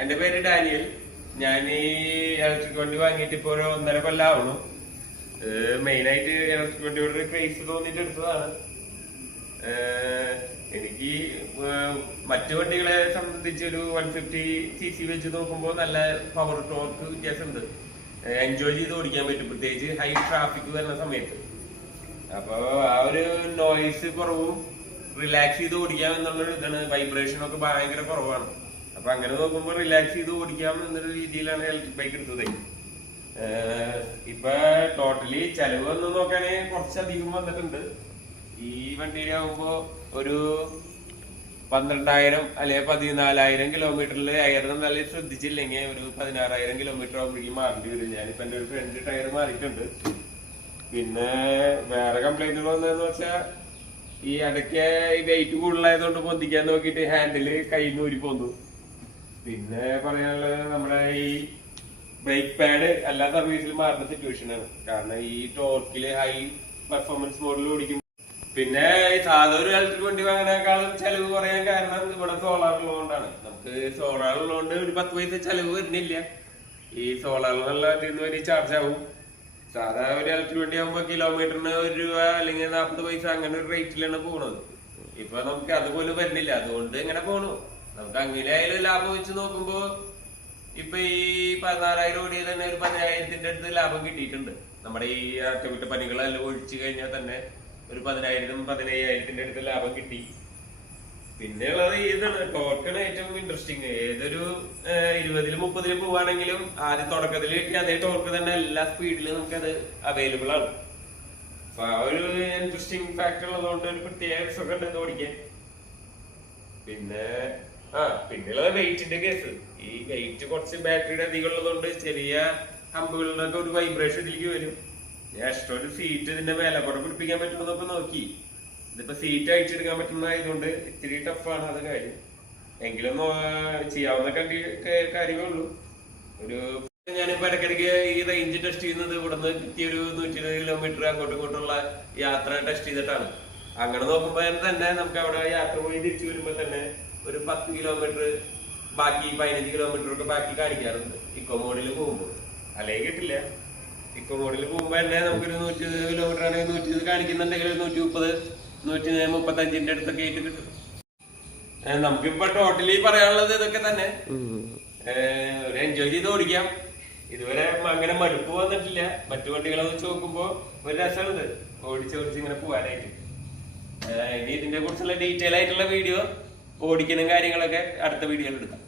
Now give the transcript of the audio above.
എന്റെ പേര് ഡാനിയൽ. ഞാൻ ഈ ഇലക്ട്രിക് വണ്ടി വാങ്ങിയിട്ട് ഇപ്പൊ ഒരു 1.5 കൊല്ലമാവണു. മെയിനായിട്ട് ഇലക്ട്രിക് വണ്ടിയോട് ക്രേസ് തോന്നിട്ട് എടുത്തതാണ്. എനിക്ക് മറ്റു വണ്ടികളെ സംബന്ധിച്ച് ഒരു 150cc വെച്ച് നോക്കുമ്പോൾ നല്ല പവർ ടോർക്ക് വ്യത്യാസമുണ്ട്. എൻജോയ് ചെയ്ത് ഓടിക്കാൻ പറ്റും, പ്രത്യേകിച്ച് ഹൈ ട്രാഫിക് വരുന്ന സമയത്ത്. അപ്പൊ ആ ഒരു നോയിസ് കുറവും റിലാക്സ് ചെയ്ത് ഓടിക്കാം എന്നുള്ളൊരു ഇതാണ്. വൈബ്രേഷൻ ഒക്കെ ഭയങ്കര കുറവാണ്. അപ്പൊ അങ്ങനെ നോക്കുമ്പോൾ റിലാക്സ് ചെയ്ത് ഓടിക്കാം എന്നൊരു രീതിയിലാണ് ഇലക്ട്രിക് ബൈക്ക് എടുത്തത്. ഇപ്പൊ ടോട്ടലി ചെലവ് ഒന്ന് നോക്കുകയാണെങ്കിൽ കുറച്ചധികം വന്നിട്ടുണ്ട്. ഈ വണ്ടിയിലാവുമ്പോ ഒരു 12,000 അല്ലെങ്കിൽ 14,000 കിലോമീറ്ററിൽ എയറിന് നല്ല ശ്രദ്ധിച്ചില്ലെങ്കിൽ ഒരു 16,000 കിലോമീറ്റർ ആകുമ്പോഴേക്കും മാറേണ്ടി വരും. ഞാനിപ്പോ എന്റെ ഒരു ഫ്രണ്ട് ടയർ മാറിയിട്ടുണ്ട്. പിന്നെ വേറെ കംപ്ലൈന്റുകൾ വന്നതെന്ന് വെച്ചാൽ ഈ ഇടയ്ക്ക് വെയിറ്റ് കൂടുതലായതുകൊണ്ട് പൊന്തിക്കാൻ നോക്കിയിട്ട് ഹാൻഡില് കയ്യിൽ നിന്ന് ഊരി പോന്നു. പിന്നെ പറയാനുള്ളത് നമ്മുടെ ഈ ബ്രേക്ക് പാഡ് എല്ലാ സർവീസിലും മാറുന്ന സിറ്റുവേഷനാണ്. കാരണം ഈ ടോർക്കില് ഹൈ പെർഫോമൻസ് മോഡിൽ ഓടിക്കും. പിന്നെ സാധാ ഒരു ഇലക്ട്രിക് വണ്ടി വാങ്ങുന്നതിനേക്കാളും ചെലവ് കുറയാൻ കാരണം ഇവിടെ സോളാർ ഉള്ളതുകൊണ്ടാണ്. നമുക്ക് സോളാർ ഉള്ളതുകൊണ്ട് ഒരു 10 പൈസ ചെലവ് വരുന്നില്ല. ഈ സോളാറിനുള്ള ഇതിന് ചാർജ് ആവും. സാധാ ഒരു ഇലക്ട്രിക് വണ്ടി ആകുമ്പോ കിലോമീറ്ററിന് 1 രൂപ അല്ലെങ്കിൽ 40 പൈസ അങ്ങനെ ഒരു റേറ്റിലാണ് പോണത്. ഇപ്പൊ നമുക്ക് അതുപോലും വരുന്നില്ല. അതുകൊണ്ട് ഇങ്ങനെ പോണു. നമുക്ക് അങ്ങനെ ആയാലും ലാഭം വെച്ച് നോക്കുമ്പോ ഇപ്പൊ ഈ 16,000 ഓടിയത് തന്നെ ഒരു 10,000-ന്റെ അടുത്ത് ലാഭം കിട്ടിയിട്ടുണ്ട്. നമ്മുടെ ഈ അറ്റകുറ്റപ്പണികളെല്ലാം ഒഴിച്ചു കഴിഞ്ഞാൽ തന്നെ ഒരു 10,000-15,000-ന്റെ അടുത്ത് ലാഭം കിട്ടി. പിന്നെ ഉള്ളത് ഇതാണ്, ടോർക്കാണ് ഏറ്റവും ഇൻട്രസ്റ്റിങ്. ഏതൊരു 20-30 പോവാണെങ്കിലും ആദ്യം തുടക്കത്തിൽ കിട്ടിയ അതേ ടോർക്ക് തന്നെ എല്ലാ സ്പീഡിലും നമുക്കത് അവൈലബിൾ ആണ്. അപ്പൊ ആ ഒരു ഇൻട്രസ്റ്റിംഗ് ഫാക്ടർ ഉള്ളതുകൊണ്ട് ഒരു പ്രത്യേക സുഖം ഉണ്ട് ഓടിക്കാൻ. പിന്നെ പിന്നെയുള്ളത് വെയിറ്റിന്റെ കേസ്. ഈ വെയിറ്റ് കുറച്ച് ബാറ്ററിയുടെ അധികം ഉള്ളതുകൊണ്ട് ചെറിയ ഹമ്പുകളിലൊക്കെ ഒരു വൈബ്രേഷൻ ഇതിലേക്ക് വരും. ഞാൻ എക്സ്ട്രാ ഒരു സീറ്റ് ഇതിന്റെ മേലെ കൂടെ പിടിപ്പിക്കാൻ പറ്റുമെന്നൊക്കെ നോക്കി. ഇതിപ്പോ സീറ്റ് അഴിച്ചെടുക്കാൻ പറ്റുന്നതായതുകൊണ്ട് ഇത്തിരി ടഫാണ് അത് കാര്യം. എങ്കിലും ചെയ്യാവുന്ന കാര്യമേ ഉള്ളൂ. ഞാനിപ്പോ ഇടയ്ക്കിടയ്ക്ക് ഈ റേഞ്ച് ടെസ്റ്റ് ചെയ്യുന്നത് ഇവിടുന്ന് കിട്ടിയ ഒരു 120 കിലോമീറ്റർ അങ്ങോട്ടും ഇങ്ങോട്ടുള്ള യാത്ര ടെസ്റ്റ് ചെയ്തിട്ടാണ്. അങ്ങനെ നോക്കുമ്പോ തന്നെ നമുക്ക് അവിടെ യാത്ര പോയി തിരിച്ചു വരുമ്പോ തന്നെ ഒരു 10 കിലോമീറ്റർ ബാക്കി 15 കിലോമീറ്റർ ഒക്കെ ബാക്കി കാണിക്കാറുണ്ട് ഇക്കോ മോഡിൽ പോകുമ്പോൾ. അല്ലെങ്കിൽ കിട്ടില്ല. ഇക്കോ മോഡിൽ പോകുമ്പോ തന്നെ നമുക്കൊരു 120 കിലോമീറ്റർ ആണെങ്കിൽ 120 കാണിക്കുന്നുണ്ടെങ്കിൽ 130-135-ന്റെ അടുത്തൊക്കെ ആയിട്ട് കിട്ടും. നമുക്കിപ്പോ ടോട്ടലി പറയാനുള്ളത് ഇതൊക്കെ തന്നെ. ഒരു എൻജോയ് ചെയ്ത് ഓടിക്കാം. ഇതുവരെ അങ്ങനെ മടുപ്പ് വന്നിട്ടില്ല. മറ്റു വണ്ടികളെ വെച്ച് നോക്കുമ്പോ ഒരു രസമുണ്ട് ഓടിച്ച് ഇങ്ങനെ പോവാനായിട്ട്. ഇനി ഇതിനെ കുറിച്ചുള്ള ഡീറ്റെയിൽ ആയിട്ടുള്ള വീഡിയോ, ഓടിക്കുന്ന കാര്യങ്ങളൊക്കെ അടുത്ത വീഡിയോയിൽ എടുക്കാം.